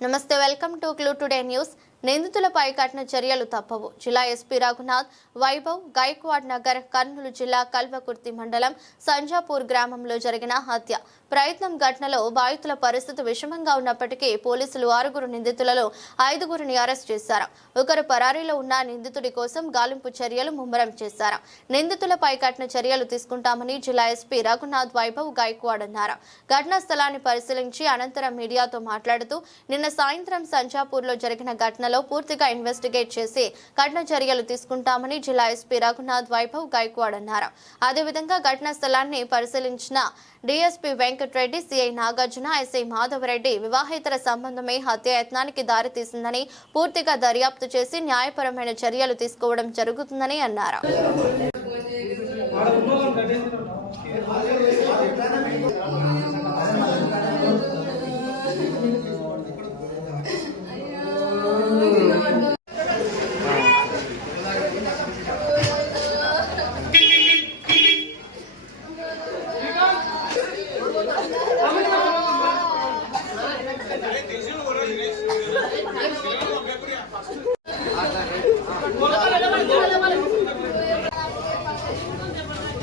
నమస్తే welcome to clue today news నిందితులపై కఠిన చర్యలు తప్పవు. జిల్లా ఎస్పీ రఘునాథ్ వైభవ్ గైక్వాడ్ నగర్ కర్నూలు జిల్లా కల్వకుర్తి మండలం సంజాపూర్ గ్రామంలో జరిగిన హత్య. ప్రయత్నం ఘటనలో బాధితుల పరిస్థితి విషమంగా ఉన్నప్పటికీ పోలీసులు ఆరుగురు నిందితులలో ఐదుగురిని అరెస్ట్ చేశారు. ఒకరు పరారీలో ఉన్న నిందితుడి కోసం గాలింపు చర్యలు ముమ్మరం చేశారు. నిందితులపై కఠిన చర్యలు తీసుకుంటామని జిల్లా ఎస్పీ రఘునాథ్ వైభవ్ గైక్వాడ్ అన్నారు. ఘటనా స్థలాన్ని పరిశీలించి అనంతరం మీడియాతో మాట్లాడుతూ నిన్న సాయంత్రం సంజాపూర్లో జరిగిన ఘటన ఘటనలో పూర్తిగా ఇన్వెస్టిగేట్ చేసి కఠిన చర్యలు తీసుకుంటామని జిల్లా ఎస్పీ రఘునాథ్ వైభవ్ గైక్వాడ్ అన్నారు. అదేవిధంగా ఘటనా స్థలాన్ని పరిశీలించిన DSP Venkatareddy CI Nagarjuna SI Madhavareddy వివాహేతర సంబంధమే హత్యాయత్నానికి దారితీసిందని పూర్తిగా దర్యాప్తు చేసి న్యాయపరమైన చర్యలు తీసుకోవడం జరుగుతుందని అన్నారు.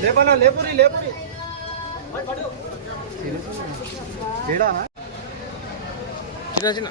లేపనా లేపురి లేపురి. ఏడా? చిన్న చిన్న.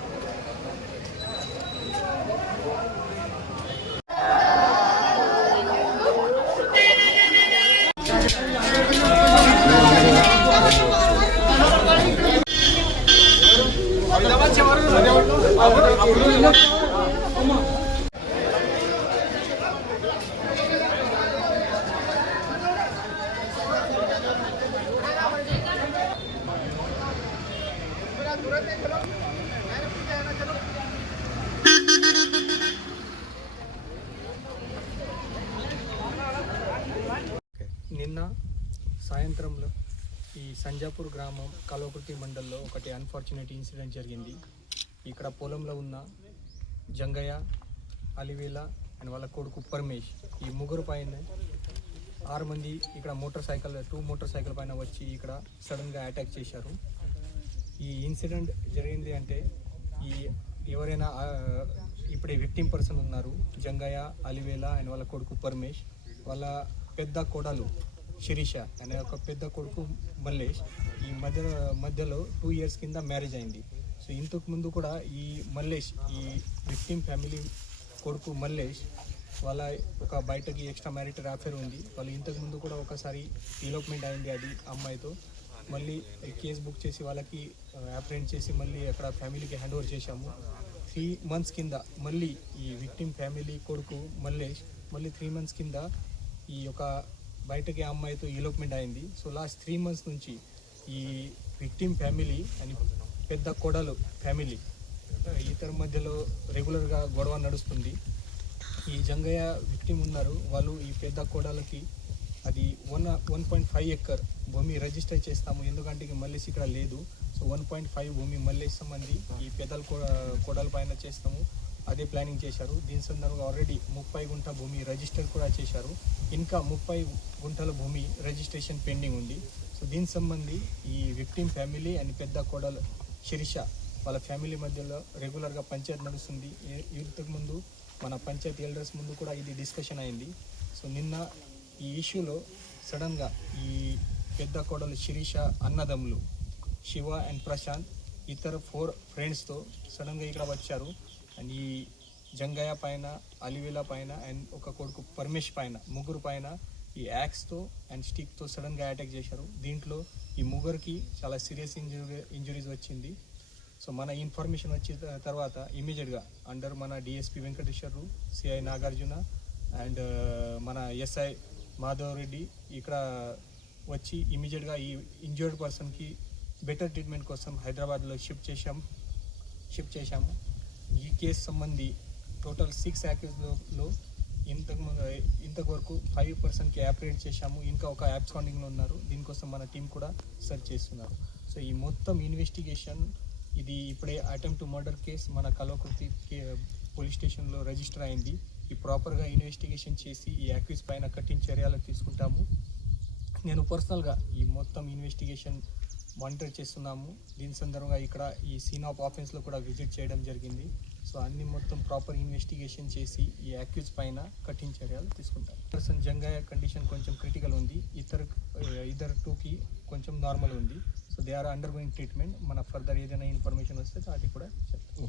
నిన్న సాయంత్రంలో ఈ సంజాపూర్ గ్రామం కల్వకుర్తి మండల్లో ఒకటి అన్ఫార్చునేట్ ఇన్సిడెంట్ జరిగింది. ఇక్కడ పొలంలో ఉన్న జంగయ్య అలివేల అండ్ వాళ్ళ కొడుకు పరమేష్ ఈ ముగ్గురు పైన ఆరు మంది ఇక్కడ motor cycle two motor cycle పైన వచ్చి ఇక్కడ సడన్గా అటాక్ చేశారు. ఈ ఇన్సిడెంట్ జరిగింది అంటే ఈ ఎవరైనా ఇప్పుడే విక్టిమ్ పర్సన్ ఉన్నారు జంగయ్య అలివేల అండ్ వాళ్ళ కొడుకు పరమేష్ వాళ్ళ పెద్ద కోడలు శిరీష అనే ఒక పెద్ద కొడుకు మల్లేష్ ఈ మధ్య మధ్యలో టూ ఇయర్స్ కింద మ్యారేజ్ అయింది. సో ఇంతకు ముందు కూడా ఈ మల్లేష్ ఈ విక్టిమ్ ఫ్యామిలీ కొడుకు మల్లేష్ వాళ్ళ ఒక బయటకి ఎక్స్ట్రా మ్యారిటల్ అఫేర్ ఉంది. వాళ్ళు ఇంతకు ముందు కూడా ఒకసారి డెవలప్మెంట్ అయింది అది అమ్మాయితో. మళ్ళీ కేసు బుక్ చేసి వాళ్ళకి అప్రెంట్ చేసి మళ్ళీ అక్కడ ఫ్యామిలీకి హ్యాండ్ ఓవర్ చేశాము. త్రీ మంత్స్ కింద మళ్ళీ ఈ విక్టిమ్ ఫ్యామిలీ కొడుకు మల్లేష్ మళ్ళీ త్రీ మంత్స్ కింద ఈ యొక్క బయటకి అమ్మాయితో ఎలోప్మెంట్ అయింది. సో లాస్ట్ త్రీ మంత్స్ నుంచి ఈ విక్టిమ్ ఫ్యామిలీ అని పెద్ద కోడలు ఫ్యామిలీ ఇతర మధ్యలో రెగ్యులర్గా గొడవ నడుస్తుంది. ఈ జంగయ్య విక్టిమ్ ఉన్నారు. వాళ్ళు ఈ పెద్ద కోడలకి అది one one point five acre భూమి రిజిస్టర్ చేస్తాము. ఎందుకంటే ఇక ఇక్కడ లేదు. సో వన్ పాయింట్ ఫైవ్ భూమి మళ్ళీ సంబంధి ఈ పెద్దల కోడల పైన చేస్తాము. అదే ప్లానింగ్ చేశారు. దీని సందర్భంగా ఆల్రెడీ ముప్పై గుంట భూమి రిజిస్టర్ కూడా చేశారు. ఇంకా ముప్పై గుంటల భూమి రిజిస్ట్రేషన్ పెండింగ్ ఉంది. సో దీని సంబంధి ఈ విక్టిమ్ ఫ్యామిలీ అండ్ పెద్ద కోడలు శిరీష వాళ్ళ ఫ్యామిలీ మధ్యలో రెగ్యులర్గా పంచాయతీ నడుస్తుంది. ఈ- ఇంతకు ముందు మన పంచాయతీ ఎల్డర్స్ ముందు కూడా ఇది డిస్కషన్ అయింది. సో నిన్న ఈ ఇష్యూలో సడన్గా ఈ పెద్ద కోడలు శిరీష అన్నదమ్ములు శివ అండ్ ప్రశాంత్ ఇతర ఫోర్ ఫ్రెండ్స్తో సడన్గా ఇక్కడ వచ్చారు. అండ్ ఈ జంగయ్య పైన అలివేల పైన అండ్ ఒక కొడుకు పరమేష్ పైన ముగ్గురు పైన ఈ యాక్స్తో అండ్ స్టిక్తో సడన్గా అటాక్ చేశారు. దీంట్లో ఈ ముగ్గురికి చాలా సీరియస్ ఇంజురీ ఇంజురీస్ వచ్చింది. సో మన ఇన్ఫర్మేషన్ వచ్చిన తర్వాత ఇమీడియట్గా అండర్ మన DSP Venkateswarlu CI Nagarjuna and మన ఎస్ఐ మాధవ్ రెడ్డి ఇక్కడ వచ్చి ఇమీడియట్గా ఈ ఇంజర్డ్ పర్సన్కి బెటర్ ట్రీట్మెంట్ కోసం హైదరాబాద్లో షిఫ్ట్ చేశాం. షిఫ్ట్ చేశాము. ఈ కేసు సంబంధి టోటల్ సిక్స్ యాక్యూస్లో ఇంతకుముందు ఇంతవరకు ఫైవ్ పర్సెంట్కి యాప్రేట్ చేశాము. ఇంకా ఒక యాప్ ఉన్నారు. దీనికోసం మన టీం కూడా సెర్చ్ చేస్తున్నారు. సో ఈ మొత్తం ఇన్వెస్టిగేషన్ ఇది ఇప్పుడే అటెంప్ట్ టు మర్డర్ కేసు మన కలవకృతి పోలీస్ స్టేషన్లో రిజిస్టర్ అయింది. ఈ ప్రాపర్గా ఇన్వెస్టిగేషన్ చేసి ఈ యాక్యూస్ పైన కఠిన చర్యలు తీసుకుంటాము. నేను పర్సనల్గా ఈ మొత్తం ఇన్వెస్టిగేషన్ మానిటర్ చేస్తున్నాము. దీని సందర్భంగా ఇక్కడ ఈ సీన్ ఆఫ్ ఆఫెన్స్లో కూడా విజిట్ చేయడం జరిగింది. సో అన్ని మొత్తం ప్రాపర్ ఇన్వెస్టిగేషన్ చేసి ఈ యాక్యూజ్ పైన కఠిన చర్యలు తీసుకుంటాం పర్సన్ జంగయ్య కండిషన్ కొంచెం క్రిటికల్ ఉంది. ఇతర ఇద్దరు టూకి కొంచెం నార్మల్ ఉంది. So they are undergoing treatment మన ఫర్దర్ ఏదైనా ఇన్ఫర్మేషన్ వస్తే అది కూడా చెప్తాం